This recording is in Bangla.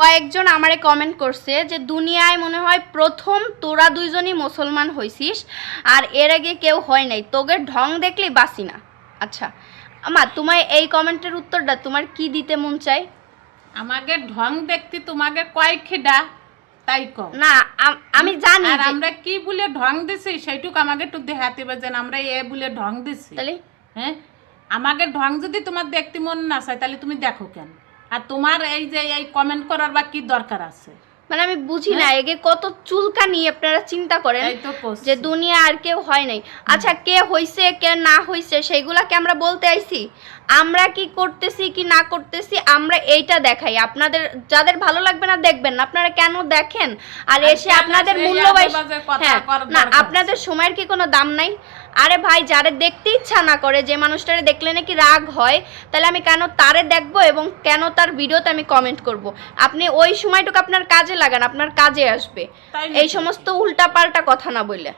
কয়েকজন আমারে কমেন্ট করছে যে দুনিয়ায় মনে হয় প্রথম তোরা দুইজনই মুসলমান হইছিস, আর এর আগে কেউ হয় নাই, তোকে ঢং দেখলেই বাসি না। আচ্ছা আমা, তোমার এই কমেন্টের উত্তরটা তোমার কি দিতে মন চাই? আমাকে ঢং দেখতে তোমাকে কয়েক খেডা তাই কও না আমি জানি আর আমরা কি বলে ঢং দিছি সেইটুকু আমাকে একটু দেখাতে পারছেন আমরা এ বলে ঢং দিছি। তাহলে হ্যাঁ, আমাকে ঢং যদি তোমার দেখতে মন না চায় তাহলে তুমি দেখো কেন? আর তোমার এই যে এই কমেন্ট করার বা কি দরকার আছে? মানে আমি বুঝি না এগে কত চুলকানি আপনারা চিন্তা করেন যে দুনিয়া আর কেউ হয় নাই। আচ্ছা কে হইছে কে না হইছে সেইগুলাকে আমরা বলতে আইছি? আমরা কি করতেছি কি না করতেছি আমরা এইটা দেখাই। আপনাদের যাদের ভালো লাগবে না দেখবেন না, আপনারা কেন দেখেন? আর এসে আপনাদের মূল্যবান, হ্যাঁ না আপনাদের সময়ের কি কোনো দাম নাই? আরে ভাই, যারে দেখতে ইচ্ছা না করে, যে মানুষটারে দেখলে নাকি রাগ হয়, তাহলে আমি কেন তারে দেখবো এবং কেন তার ভিডিওতে আমি কমেন্ট করব? আপনি ওই সময়টুকু আপনার কাজে লাগান, আপনার কাজে আসবে। এই সমস্ত উল্টাপাল্টা কথা না বললে।